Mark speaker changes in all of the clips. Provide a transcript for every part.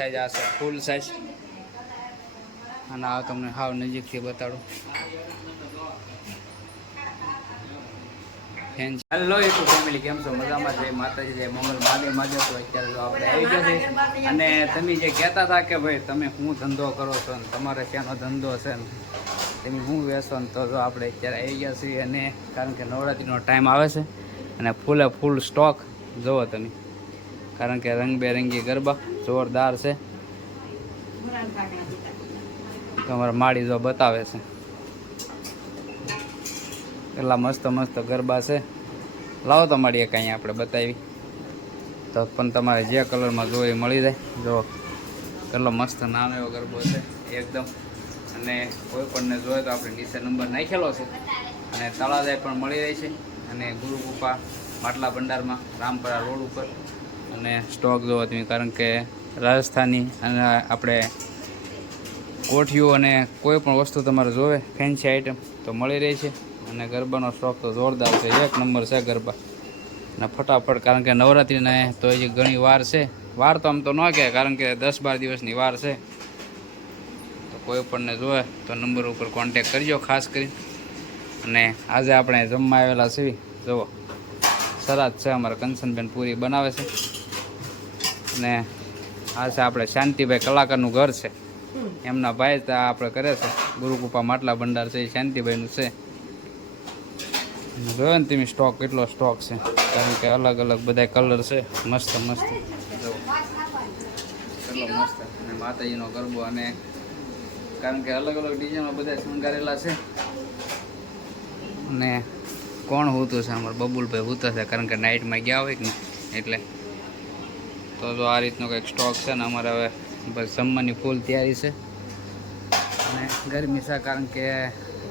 Speaker 1: Size આ છે full size અને આ તમને હાવ નજીકથી બતાડું. હેલો યુટ્યુબ ફેમિલી કેમ છો? મજામાં છે? માતાજી જય મંગલ માગે માગે તો અત્યારે તો આપણે આવી ગયા છે અને તમે જે કહેતા હતા કે ભાઈ તમે શું ધંધો કરો છો ને, તમારે ક્યાંનો ધંધો છે ને, તમે શું વેચો ને, તો જો આપણે અત્યારે આવી ગયા છીએ અને કારણ કે નવરાત્રિનો ટાઈમ આવે છે અને ફૂલે ફૂલ સ્ટોક જુઓ તમે. કારણ કે રંગબેરંગી ગરબા. જોરદાર છે. તમારા માળી જો બતાવે છે. એટલા મસ્ત મસ્ત ગરબા છે. લાવો તમારી એક અહીંયા આપણે બતાવી. તો પણ તમારે જે કલરમાં જોઈએ મળી જાય. જો કેટલો મસ્ત નાનો એવો ગરબો છે, એકદમ. અને કોઈ પણને જોઈએ તો આપણે નીચે નંબર નાખેલો છે. અને તળાજાય પણ મળી રહે છે. અને ગુરુકૃપા માટલા ભંડારમાં રામપરા રોડ ઉપર. અને સ્ટોક જોવો તમે, કારણ કે રાજસ્થાની અને આપણે કોઠીઓ અને કોઈ પણ વસ્તુ તમારે જોવે ફેન્સી આઈટમ તો મળી રહી છે. અને ગરબાનો શોખ તો જોરદાર છે. એક નંબર છે ગરબા. અને ફટાફટ, કારણ કે નવરાત્રિને તો હજી ઘણી વાર છે. વાર તો આમ તો ન કહે કારણ કે દસ બાર દિવસની વાર છે. તો કોઈ પણને જોવે, તો નંબર ઉપર કોન્ટેક કરજો ખાસ કરીને. અને આજે આપણે જમવા આવેલા છીએ. જુઓ. સરાદ છે અમારા કંચનબેન પૂરી બનાવે છે. અને આ છે આપણે શાંતિભાઈ કલાકારનું ઘર છે. એમના ભાઈ આપણે કરે છે. ગુરુકૃપા માટલા ભંડાર છે, એ શાંતિભાઈનું છે. જોયો ને તમે સ્ટોક, કેટલો સ્ટોક છે. કારણ કે અલગ અલગ બધા કલર છે. મસ્ત મસ્ત. કેટલો મસ્ત. અને માતાજીનો ગરબો અને કારણ કે અલગ અલગ ડિઝાઇનો બધા શણગારેલા છે. અને કોણ હોતું છે? અમારે બબુલભાઈ હોતા છે. કારણ કે નાઇટમાં ગયા હોય કે નહીં? એટલે તો જો આ રીતનો કંઈક સ્ટોક છે ને અમારે હવે જમવાની ફૂલ તૈયારી છે. અને ગરમી છે કારણ કે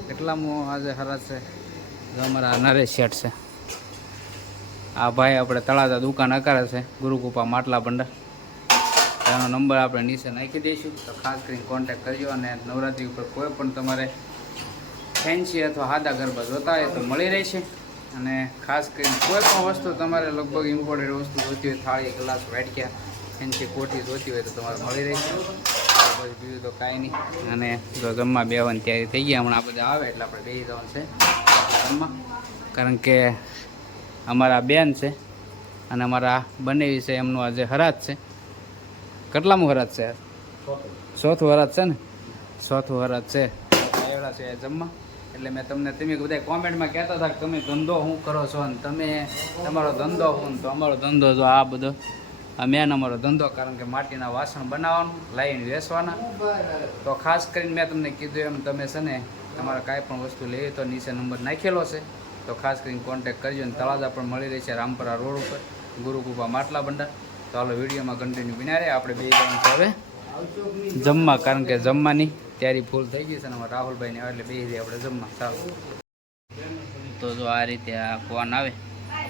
Speaker 1: કેટલામાં આજે હરાજ છે. જો અમારા નરેશ શેઠ છે. આ ભાઈ આપણે તળાજા દુકાન અકારે છે ગુરુકૃપા માટલા ભંડાર એનો નંબર આપણે નીચે નાખી દઈશું. તો ખાસ કરીને કોન્ટેક્ટ કરજો અને નવરાત્રી ઉપર કોઈ પણ તમારે ફેન્સી અથવા સાદા ગરબા જોતા હોય તો મળી રહેશે. અને ખાસ કરીને કોઈ પણ વસ્તુ તમારે લગભગ ઇમ્પોર્ટેડ વસ્તુ જોતી હોય થાળી ગ્લાસ વાટક્યા એનથી કોઠી જોતી હોય તો તમારે મળી રહેશે તો પછી બીજું તો કાંઈ નહીં. અને જો જમવા બેવાની તૈયારી થઈ ગયા હમણાં આ બધા આવે એટલે આપણે બેસી જવાનું છે જમવા. કારણ કે અમારા બેન છે અને અમારા બંને વિશે એમનું આજે હરાજ છે. કેટલામું હરાજ છે? ચોથું. હરાજ છે ને? ચોથું હરાજ છે. આવેલા છે જમવા. એટલે મેં તમને તમે બધા કોમેન્ટમાં કહેતા હતા તમે ધંધો શું કરો છો ને તમે તમારો ધંધો શું? તો અમારો ધંધો જો આ બધો, આ મેન અમારો ધંધો, કારણ કે માટીના વાસણ બનાવવાનું લાવીને વેચવાના તો ખાસ કરીને મેં તમને કીધું એમ, તમે છે ને તમારે કાંઈ પણ વસ્તુ લેવી તો નીચે નંબર નાખેલો છે. તો ખાસ કરીને કોન્ટેક કરજો અને તળાજા પણ મળી રહી છે રામપરા રોડ ઉપર, ગુરુકૃપા માટલા ભંડાર. તો હાલો વિડીયોમાં કન્ટિન્યુ બિના આપણે બે હવે જમવા, કારણ કે જમવાની તૈયારી ફૂલ થઈ ગઈ છે અને રાહુલભાઈને આવે એટલે બે આપણે જમવા. ચાલો તો જો આ રીતે આ કોન આવે.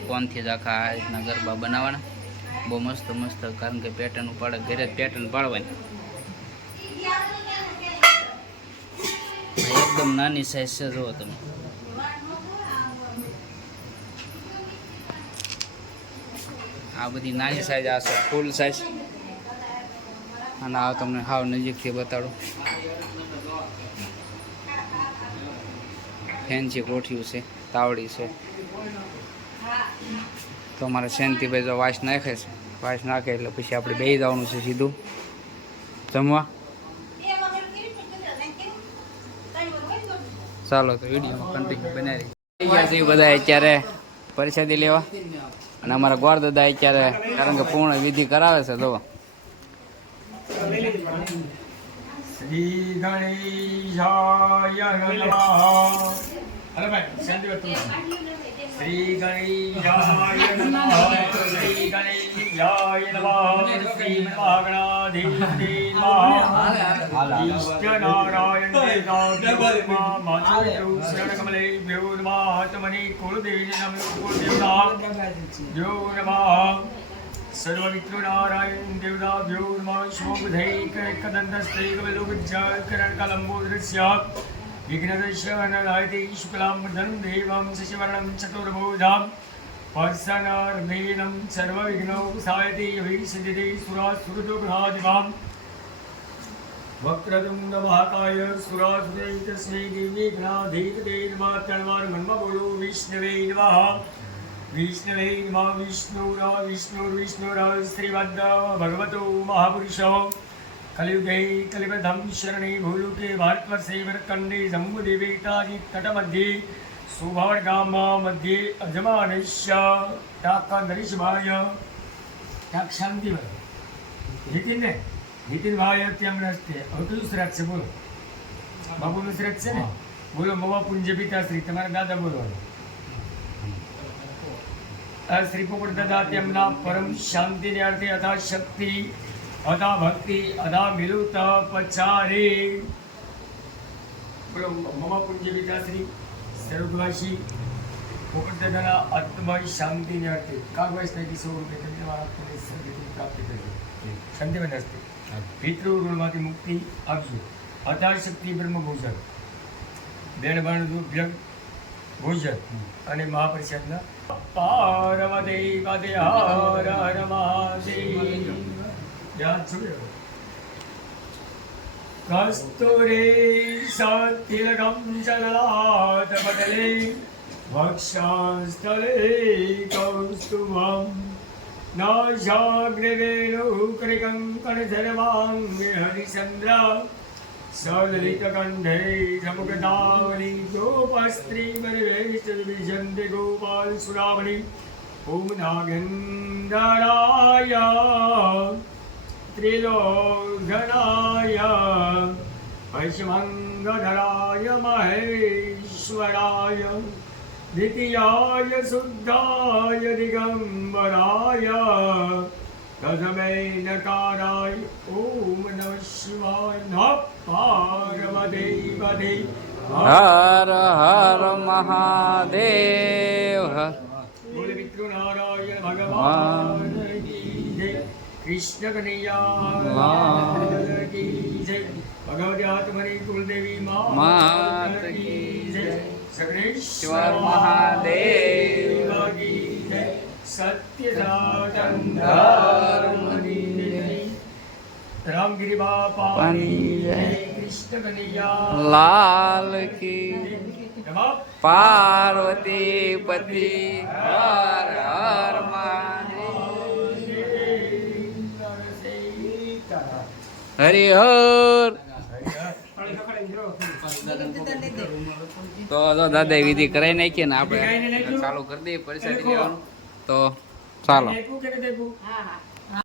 Speaker 1: કોનથી જ આખા આ રીતના ગરબા બનાવવાના. બહુ મસ્ત મસ્ત, કારણ કે પેટર્ન ઉપાડે, ઘરે જ પેટર્ન પાડવાની. એકદમ નાની સાઈઝ છે, જુઓ તમે. આ બધી નાની સાઈઝ આ છે ફૂલ સાઈઝ અને આ તમને હાવ નજીકથી બતાડું. ફેન્સી કોઠિયું છે, તાવડી છે. તો અમારે શાંતિભાઈ જો વાસ નાખે છે, વાસ નાખે એટલે પછી આપણે બે જવાનું છે સીધું. જમવા? ચાલો તો વિડીયોમાં કન્ટિન્યુ બનાવી છે બધા અત્યારે પરિષદી લેવા. અને અમારા ગોર દાદા અત્યારે, કારણ કે પૂર્ણ વિધિ કરાવે છે તો
Speaker 2: શ્રી ગણેશાય હલો ભાઈ શાંતિ વર્તું શ્રી ગણેશાય નમઃ શ્રી ગણેશાય નમઃ શ્રી નારાયણ દેવદા શુક્લાંબરધન દેવં શશિવર્ણં ચતુર્ભુજાં પર્સનાર્ધેनं સર્વવિઘ્નોપસાયતે યવિષદિતે સુરાસુરદુગ્ધાદિવાં વક્રતુંડ મહાકાય સુરાજુદે તસ્मै દેવી ગણાધીપતે નમઃ ત્રણ વાર મનમાં બોલો વિષ્ણવે નમઃ વિષ્ણવે નમઃ વિષ્ણુરા વિષ્ણુર વિષ્ણુર શ્રીવદ્દ ભગવતો મહાપુરુષો કલિબધમ શરણે ભૂલુકે ભારતવર્ષે વરકંડે જંબુદેવેતાજી તટમધ્યે સુભાવડ ગામમાં મધ્યે અજમાનસ્ય ટાકા નરેશભાય ટાક શાંતિ વર નીતિન ને નીતિનભાઈ અત્યામ રસ્તે હવે કયું શ્રાદ્ધ છે બોલો બાબુનું શ્રાદ્ધ છે ને બોલો મવા પુંજ પિતાશ્રી તમારા દાદા બોલો આ શ્રી પોપટ દાદા તેમના પરમ શાંતિને અર્થે અથા અથા ભક્તિ અદા મિલુત પચારી બોલો મવા પુંજ પિતાશ્રી સર્વવાસી પોપટ આત્મય આત્મા શાંતિને અર્થે. કાગવાસ નાખી સો રૂપિયા તમને મારા આત્માને સદગતિ પ્રાપ્ત કરજો શાંતિવન હસ્તે પિતૃ ઋણમાંથી મુક્તિ આપજો. અધાર શક્તિ બ્રહ્મ ભોજન બેન બાણ ભ્યગ ભોજન. અને મહાપરિષદના પાર્વતે પદે હર હર મહાદેવ. कस्तूरी सत्तिलकं चललातपटले वक्षास्थले कौस्तुभं नाशाग्रवेणुकृकं कणधर्वाङ्गे हरिचन्द्र सलितकण्ठे समुखदावनि गोपस्त्री परिवेष्टविजन्ति गोपालसुरावणि ॐ नागेन्द्राय ત્રિલોધનાય વૈશ્વંગધરાય મહેશ્વરાય દ્વિતીયાય શુદ્ધાય દિગંબરાય તદમે નકારાય ઓમ નમઃ શિવાય પાર્વતી પદે
Speaker 1: હર હર મહાદેવ
Speaker 2: બોલે વિષ્ણુ નારાયણ ભગવાન કૃષ્ણ કનૈયા લાલ કી જય ભગવતી આત્મની કુલદેવી
Speaker 1: માત
Speaker 2: માત
Speaker 1: કી
Speaker 2: કી જય સગરેશ્વર
Speaker 1: ઈશ્વર મહાદેવ
Speaker 2: કી જય સત્ય સાધન
Speaker 1: ધર્મ
Speaker 2: ધર્મની રામગીરી બાપા
Speaker 1: પાની જય.
Speaker 2: કૃષ્ણ
Speaker 1: હરિહર તો જો દાદા વિધિ કરાવી નાખીએ ને આપણે ચાલુ કરી દઈએ પરિસ્થિતિ લેવાનું. તો ચાલો.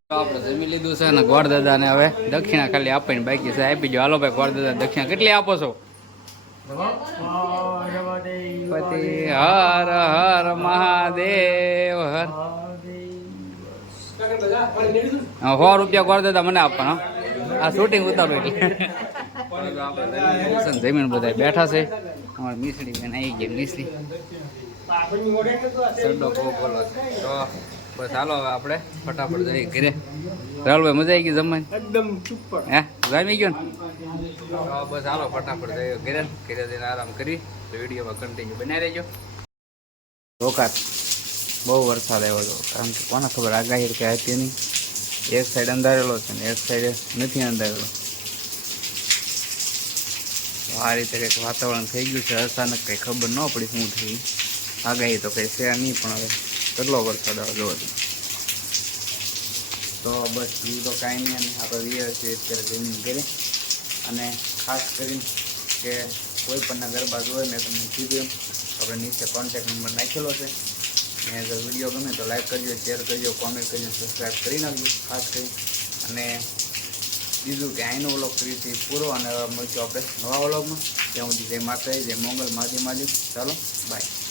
Speaker 1: તો આપણે જમી લીધું છે ને ગોળ દાદા ને હવે દક્ષિણા ખાલી આપીને બાકી છે. આપી જો હાલો ભાઈ ગોળ દાદા દક્ષિણા કેટલી આપો છો? પતિ હર હર મહાદેવ હર. હા, સો રૂપિયા ગોળ દાદા મને આપવાના. આ શૂટિંગ ઉતારો એટલે જમીન બધા બેઠા છે. અમારે મીસડી બેન આવી ગઈ મીસડી. સરડો બહુ બોલો છે. તો બસ હાલો હવે આપણે ફટાફટ જઈએ ઘરે. રાહુલભાઈ મજા આવી ગઈ જમવાની?
Speaker 2: એકદમ
Speaker 1: હે? જામી ગયો ને? બસ હાલો ફટાફટ જઈએ ઘરે. ઘરે જઈને આરામ કરી વિડીયોમાં કન્ટિન્યુ બનાવી રહેજો. રોકાત બહુ વરસાદ આવ્યો હતો કારણ કે કોને ખબર આગાહી કે હતી નહીં. એક સાઈડ અંધારેલો છે ને એક સાઈડ નથી અંધારેલો. આ રીતે કંઈક વાતાવરણ થઈ ગયું છે. અચાનક કંઈ ખબર ન પડી શું થઈ આગાહી તો કંઈ છે નહીં, પણ હવે કેટલો વરસાદ આવે જોવો. તો બસ બીજું તો કાંઈ નહીં, અને આપણે છીએ અત્યારે જમીન કરી અને ખાસ કરીને કે કોઈ પણના ગરબા જોઈએ મેં તમને કીધું એમ. આપણે નીચે કોન્ટેક્ટ નંબર નાખેલો છે. ને જો વીડિયો ગમે તો લાઈક કરજો શેર કરજો કોમેન્ટ કરજો સબસ્ક્રાઈબ કરી નાખજો, ખાસ કરી. અને બીજું કે અહીંનો વ્લોગ ફ્રીથી પૂરો અને મળશું આપણે નવા વ્લોગમાં. ત્યાં સુધી જય માતા જય મંગલ, માજી માજી. ચાલો બાય